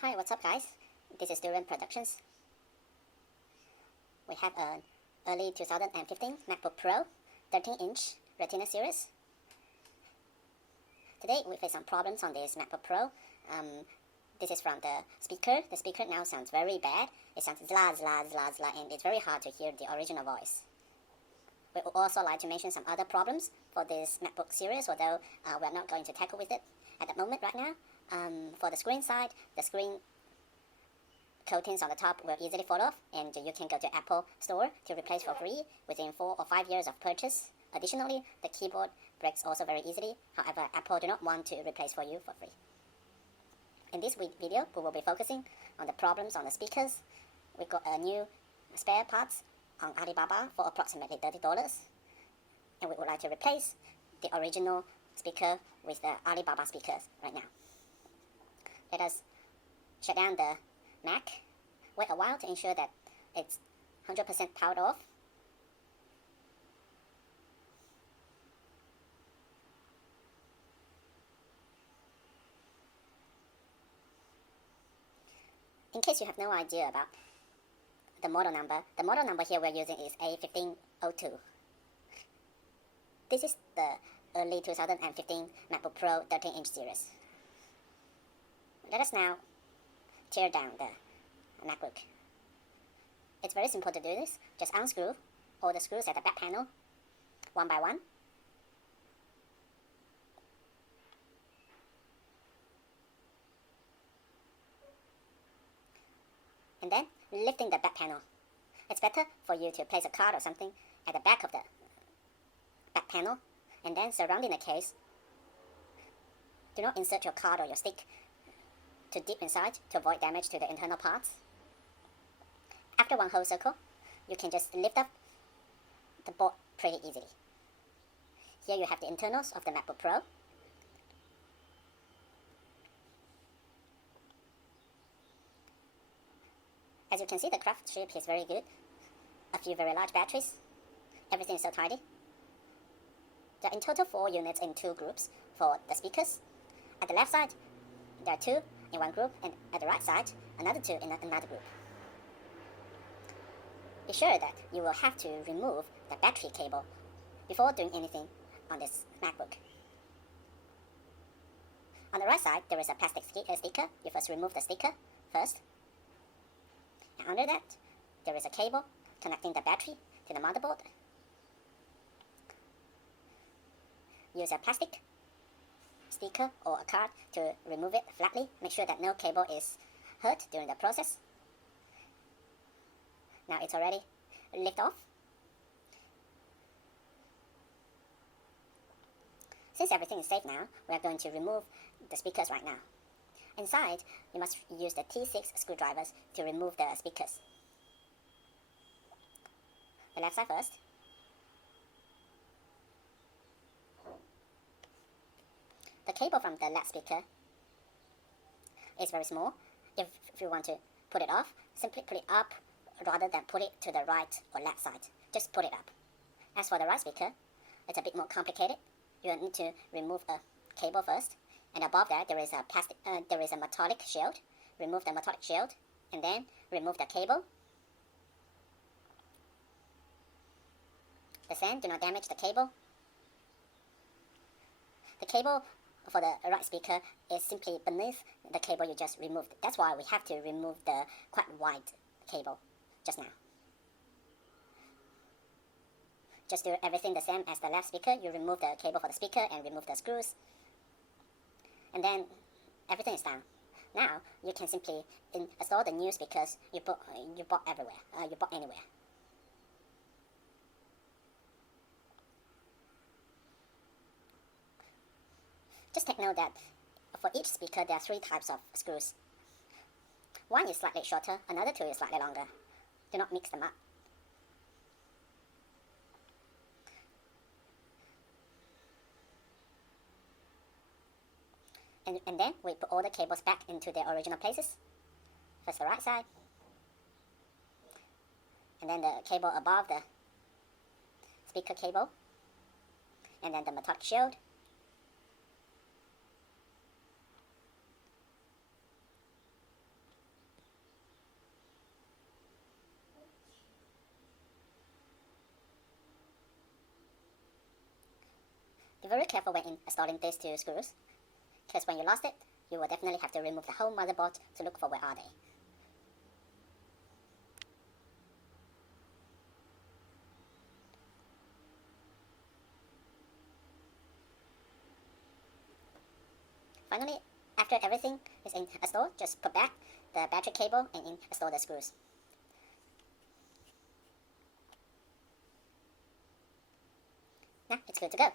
Hi, what's up guys? This is Durian Productions. We have an early 2015 MacBook Pro 13-inch Retina series. Today we face some problems on this MacBook Pro. This is from the speaker. The speaker now sounds very bad. It sounds zla zla zla zla and it's very hard to hear the original voice. We would also like to mention some other problems for this MacBook series, although we're not going to tackle with it at the moment right now. For the screen side, the screen coatings on the top will easily fall off, and you can go to Apple Store to replace for free within 4 or 5 years of purchase. Additionally, the keyboard breaks also very easily. However, Apple do not want to replace for you for free. In this video, we will be focusing on the problems on the speakers. We got a new spare parts on Alibaba for approximately $30, and we would like to replace the original speaker with the Alibaba speakers right now. Let us shut down the Mac, wait a while to ensure that it's 100% powered off. In case you have no idea about the model number here we're using is A1502. This is the early 2015 MacBook Pro 13-inch series. Let us now tear down the MacBook. It's very simple to do this. Just unscrew all the screws at the back panel, one by one. And then lifting the back panel. It's better for you to place a card or something at the back of the back panel, and then surrounding the case. Do not insert your card or your stick too deep inside to avoid damage to the internal parts. After one whole circle, you can just lift up the board pretty easily. Here you have the internals of the MacBook Pro. As you can see, the craftsmanship is very good. A few very large batteries. Everything is so tidy. There are in total 4 units in 2 groups for the speakers. At the left side, there are 2 in one group, and at the right side, another 2 in another group. Be sure that you will have to remove the battery cable before doing anything on this MacBook. On the right side, there is a plastic sticker. You first remove the sticker first. And under that, there is a cable connecting the battery to the motherboard. Use a plastic sticker or a card to remove it flatly. Make sure that no cable is hurt during the process. Now it's already lift off. Since everything is safe now, we are going to remove the speakers right now. Inside, you must use the T6 screwdrivers to remove the speakers. The left side first. The cable from the left speaker is very small. If you want to put it off, simply put it up rather than put it to the right or left side. Just put it up. As for the right speaker, it's a bit more complicated. You need to remove a cable first, and above that there is a metallic shield. Remove the metallic shield, and then remove the cable. The sand, do not damage the cable. The cable for the right speaker is simply beneath the cable you just removed. That's why we have to remove the quite wide cable just now. Just do everything the same as the left speaker. You remove the cable for the speaker and remove the screws. And then everything is down. Now you can simply install the new speakers you bought anywhere. Just take note that for each speaker there are 3 types of screws. One is slightly shorter, another 2 is slightly longer. Do not mix them up. And then we put all the cables back into their original places. First the right side, and then the cable above the speaker cable, and then the metallic shield, Be very careful when installing these two screws, because when you lost it, you will definitely have to remove the whole motherboard to look for where are they. Finally, after everything is installed, just put back the battery cable and install the screws. Now it's good to go.